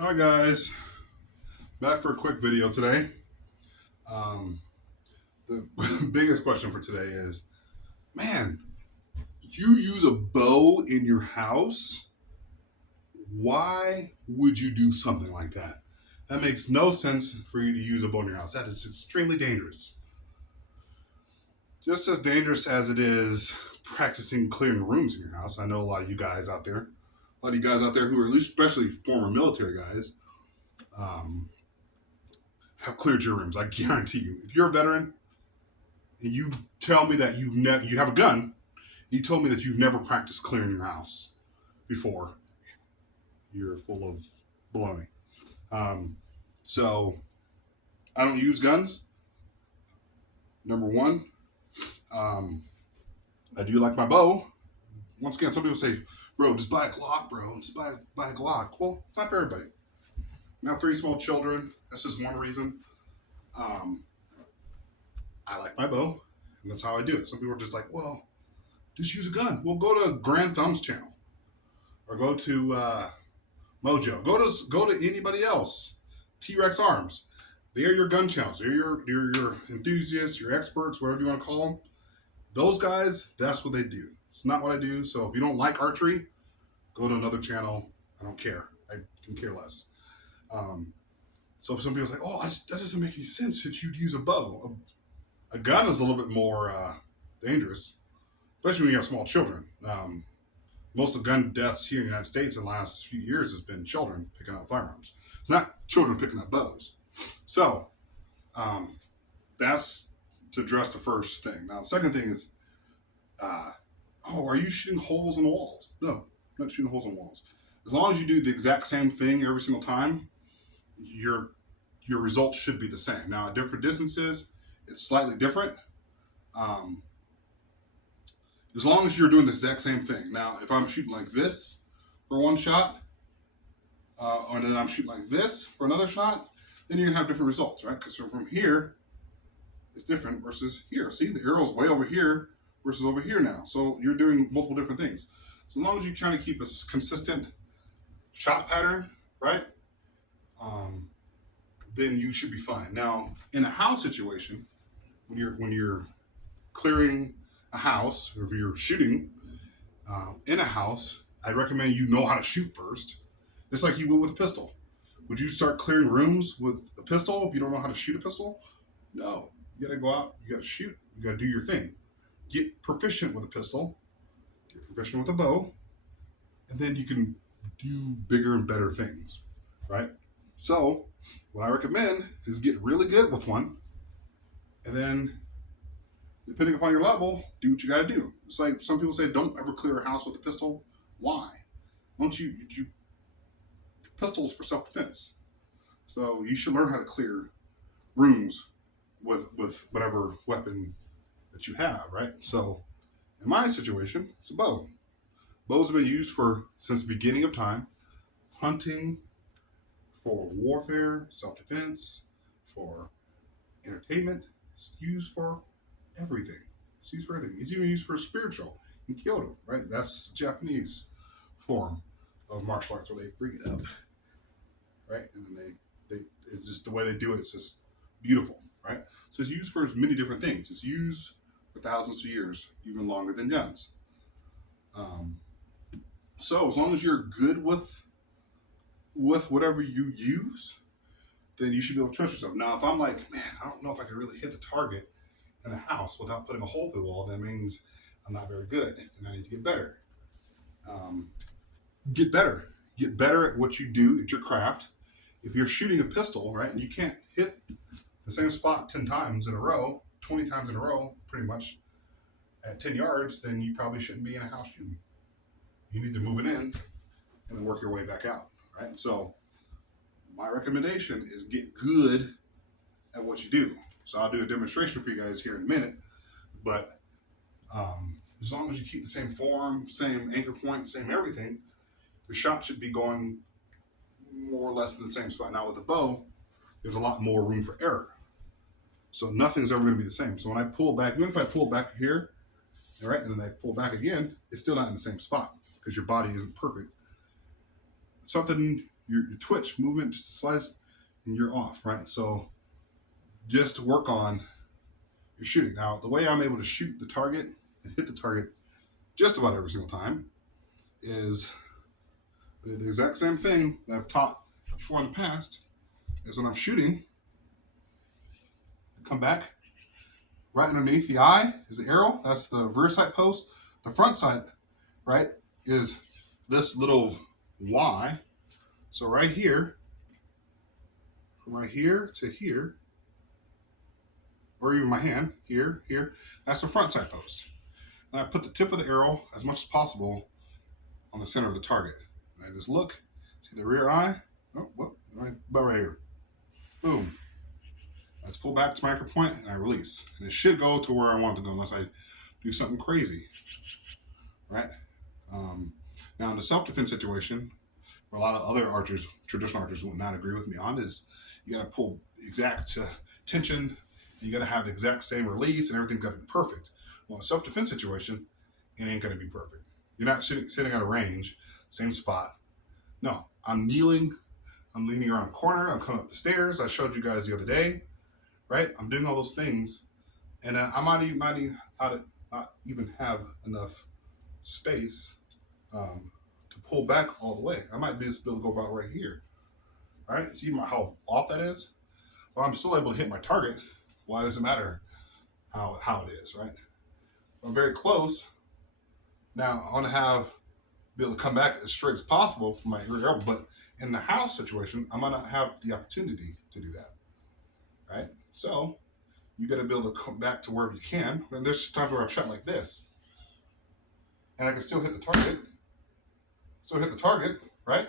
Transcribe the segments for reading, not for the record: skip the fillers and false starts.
Hi guys, back for a quick video today. Um, the biggest question for today is, man, you use a bow in your house? Why would you do something like that? That makes no sense for you to use a bow in your house. That is extremely dangerous. Just as dangerous as it is practicing clearing rooms in your house. I know a lot of you guys out there, who are at least especially former military guys, um, have cleared your rooms. I guarantee you. If you're a veteran, and you tell me that you have a gun, you told me that you've never practiced clearing your house before, you're full of baloney. Um, so I don't use guns. Number one, um, I do like my bow. Once again, some people say, "Bro, just buy a Glock, bro. Just buy a Glock." Well, it's not for everybody. Now, three small children. That's just one reason. Um, I like my bow, and that's how I do it. Some people are just like, "Well, just use a gun." Well, go to Grand Thumb's channel or go to Mojo. Go to anybody else. T-Rex Arms. They're your gun channels. They're your enthusiasts, your experts, whatever you want to call them. Those guys, that's what they do. It's not what I do. So if you don't like archery, go to another channel. I don't care. I can care less. Um, so some people say, "Oh, that doesn't make any sense that you'd use a bow." A gun is a little bit more dangerous, especially when you have small children. Most of the gun deaths here in the United States in the last few years has been children picking up firearms. It's not children picking up bows. So um, that's to address the first thing. Now, the second thing is, are you shooting holes in the walls? No, I'm not shooting holes in walls. As long as you do the exact same thing every single time, your results should be the same. Now, at different distances, it's slightly different. Um, as long as you're doing the exact same thing. Now, if I'm shooting like this for one shot, and then I'm shooting like this for another shot, then you're gonna have different results, right? Because from here, it's different versus here. See, the arrow's way over here versus over here now. So you're doing multiple different things. So as long as you try to keep a consistent shot pattern, right? Um, then you should be fine. Now, in a house situation, when you're clearing a house, or if you're shooting in a house, I recommend you know how to shoot first. Just like you would with a pistol. Would you start clearing rooms with a pistol if you don't know how to shoot a pistol? No. You gotta go out, you gotta shoot, you gotta do your thing. Get proficient with a pistol, get proficient with a bow, and then you can do bigger and better things, right? So, what I recommend is get really good with one, and then, depending upon your level, do what you gotta do. It's like some people say, don't ever clear a house with a pistol. Why? Don't you pistols for self-defense. So you should learn how to clear rooms with whatever weapon that you have, right? So in my situation, it's a bow. Bows have been used since the beginning of time, hunting, for warfare, self-defense, for entertainment. It's used for everything. It's used for everything. It's even used for spiritual in Kyoto, right? That's Japanese form of martial arts where they bring it up, right? And then they it's just the way they do it. It's just beautiful, right? So it's used for many different things. It's used for thousands of years, even longer than guns. Um, so as long as you're good with whatever you use, then you should be able to trust yourself. Now, if I'm like, man, I don't know if I can really hit the target in a house without putting a hole through the wall, that means I'm not very good, and I need to get better. Um, get better. Get better at what you do at your craft. If you're shooting a pistol, right, and you can't hit the same spot 10 times in a row, 20 times in a row, pretty much, at 10 yards, then you probably shouldn't be in a house shooting. You need to move it in and then work your way back out, right? So my recommendation is get good at what you do. So I'll do a demonstration for you guys here in a minute, but as long as you keep the same form, same anchor point, same everything, your shot should be going more or less in the same spot. Now with a bow, there's a lot more room for error. So nothing's ever going to be the same. So when I pull back, even if I pull back here, all right, and then I pull back again, it's still not in the same spot because your body isn't perfect. Something your twitch movement just slides and you're off, right? So just work on your shooting. Now, the way I'm able to shoot the target and hit the target just about every single time is the exact same thing that I've taught before in the past. Is when I'm shooting, come back, right underneath the eye is the arrow. That's the rear sight post. The front sight, right, is this little Y. So right here, from right here to here, or even my hand, here, that's the front sight post. And I put the tip of the arrow as much as possible on the center of the target. And I just look, see the rear eye, about right here. Boom. Let's pull back to my anchor point and I release. And it should go to where I want it to go unless I do something crazy, right? Now in the self-defense situation, where a lot of other archers, traditional archers would not agree with me on, is you got to pull exact tension, you got to have the exact same release and everything's got to be perfect. Well, in a self-defense situation, it ain't going to be perfect. You're not sitting at a range, same spot. No, I'm kneeling, I'm leaning around a corner, I'm coming up the stairs. I showed you guys the other day, right? I'm doing all those things, and then I might not even have enough space to pull back all the way. I might just be able to go about right here. All right, see how off that is? Well, I'm still able to hit my target. Why does it matter how it is, right? I'm very close. Now I want to be able to come back as straight as possible from my rear elbow, but in the house situation, I might not have the opportunity to do that, right? So you got to be able to come back to wherever you can. And there's times where I've shot like this, and I can still hit the target, right?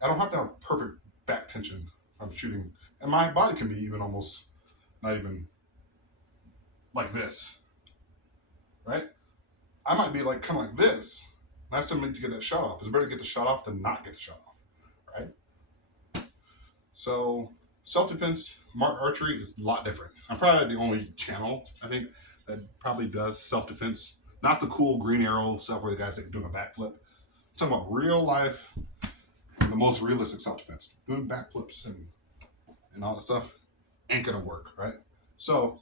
I don't have to have perfect back tension if I'm shooting, and my body can be even almost not even like this, right? I might be like kind of like this. And I still need to get that shot off. It's better to get the shot off than not get the shot off, right? So self-defense archery is a lot different. I'm probably the only channel, I think, that probably does self-defense. Not the cool green arrow stuff where the guy's like doing a backflip. I'm talking about real life, the most realistic self-defense. Doing backflips and all that stuff ain't gonna work, right? So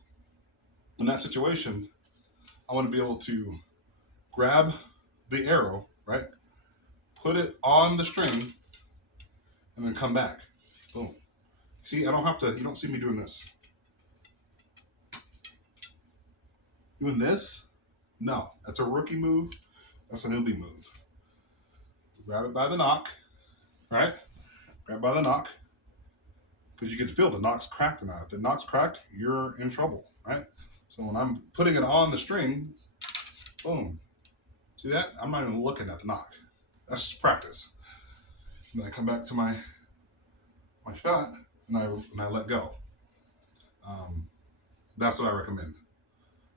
in that situation, I want to be able to grab the arrow, right? Put it on the string and then come back. Boom. See, I don't have to, you don't see me doing this. Doing this? No, that's a rookie move. That's a newbie move. So grab it by the knock, right? Grab by the knock, because you can feel the knock's cracked now. If the knock's cracked, you're in trouble, right? So when I'm putting it on the string, boom. See that? I'm not even looking at the knock. That's just practice. And then I come back to my shot and I let go. That's what I recommend.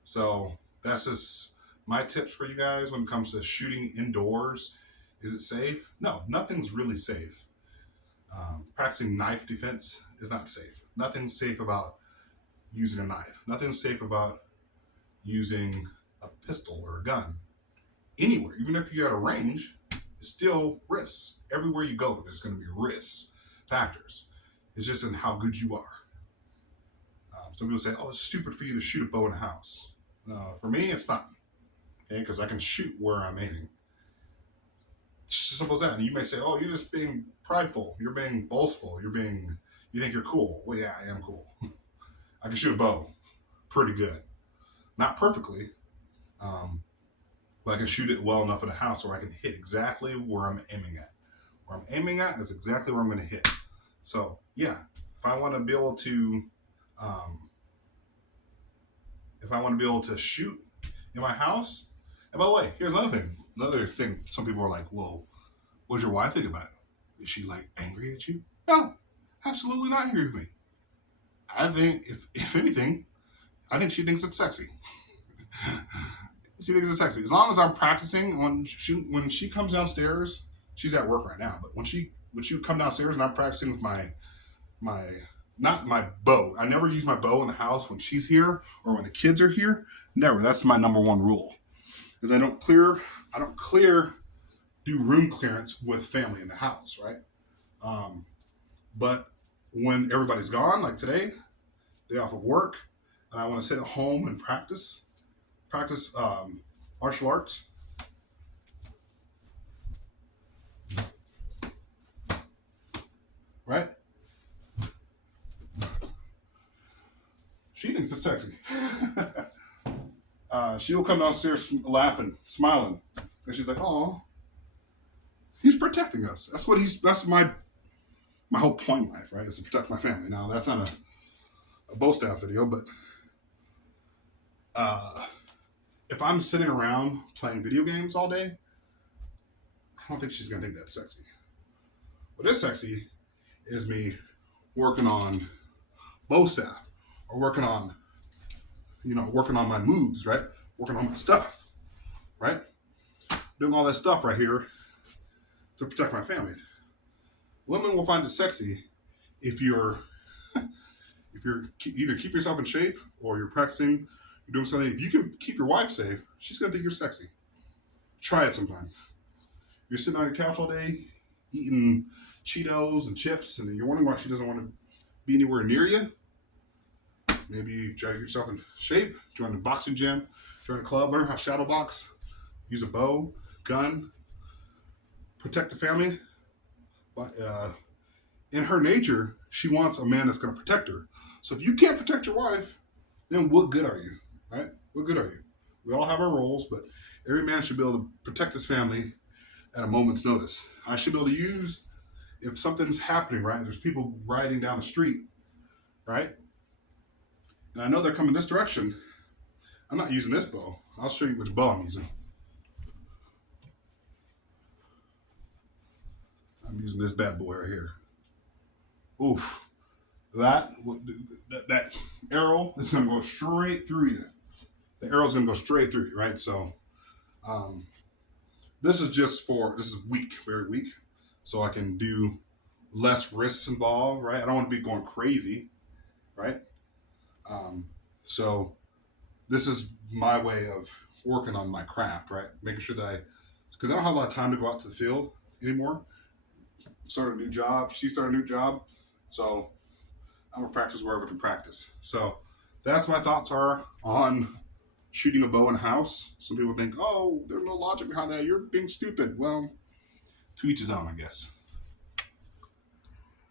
So that's just my tips for you guys when it comes to shooting indoors. Is it safe? No, nothing's really safe. Practicing knife defense is not safe. Nothing's safe about using a knife. Nothing's safe about using a pistol or a gun. Anywhere, even if you're at a range, it's still risks. Everywhere you go, there's going to be risks, factors. It's just in how good you are. Some people say, oh, it's stupid for you to shoot a bow in a house. No, for me, it's not. Okay, because I can shoot where I'm aiming. It's as simple as that. And you may say, oh, you're just being prideful. You're being boastful. You think you're cool. Well, yeah, I am cool. I can shoot a bow pretty good. Not perfectly, but I can shoot it well enough in a house where I can hit exactly where I'm aiming at. Where I'm aiming at is exactly where I'm going to hit. So, yeah, if I want to be able to shoot in my house. And by the way, here's another thing some people are like, whoa, what does your wife think about it? Is she like angry at you? No, absolutely not angry with me. I think if anything, I think she thinks it's sexy. She thinks it's sexy. As long as I'm practicing, when she comes downstairs, she's at work right now, but when she come downstairs and I'm practicing with not my bow. I never use my bow in the house when she's here or when the kids are here. Never. That's my number one rule. Is I don't clear do room clearance with family in the house, right? Um, but when everybody's gone, like today, day off of work, and I want to sit at home and practice martial arts, right? She thinks it's sexy. She will come downstairs laughing, smiling, and she's like, "Oh, he's protecting us. That's what he's. That's my whole point in life, right? Is to protect my family." Now, that's not a bow staff video, but uh, if I'm sitting around playing video games all day, I don't think she's gonna think that's sexy. What is sexy is me working on bow staff or working on my moves, right? Working on my stuff, right? Doing all that stuff right here to protect my family. Women will find it sexy if you're either keep yourself in shape or you're practicing, you're doing something. If you can keep your wife safe, she's gonna think you're sexy. Try it sometime. You're sitting on your couch all day eating Cheetos and chips, and you're wondering why she doesn't want to be anywhere near you. Maybe you try to get yourself in shape, join a boxing gym, join a club, learn how to shadow box, use a bow, gun, protect the family. But in her nature, she wants a man that's going to protect her. So if you can't protect your wife, then what good are you, right? What good are you? We all have our roles, but every man should be able to protect his family at a moment's notice. I should be able to use, if something's happening, right? There's people riding down the street, right? And I know they're coming this direction. I'm not using this bow. I'll show you which bow I'm using. I'm using this bad boy right here. Oof. That arrow is going to go straight through you. The arrow's going to go straight through you, right? So um, this is weak, very weak. So I can do less risks involved, right? I don't want to be going crazy, right? Um, so this is my way of working on my craft, right? Making sure that because I don't have a lot of time to go out to the field anymore. Start a new job. She started a new job. So I'm gonna practice wherever I can practice. So that's my thoughts are on shooting a bow in a house. Some people think, oh, there's no logic behind that. You're being stupid. Well, to each his own, I guess.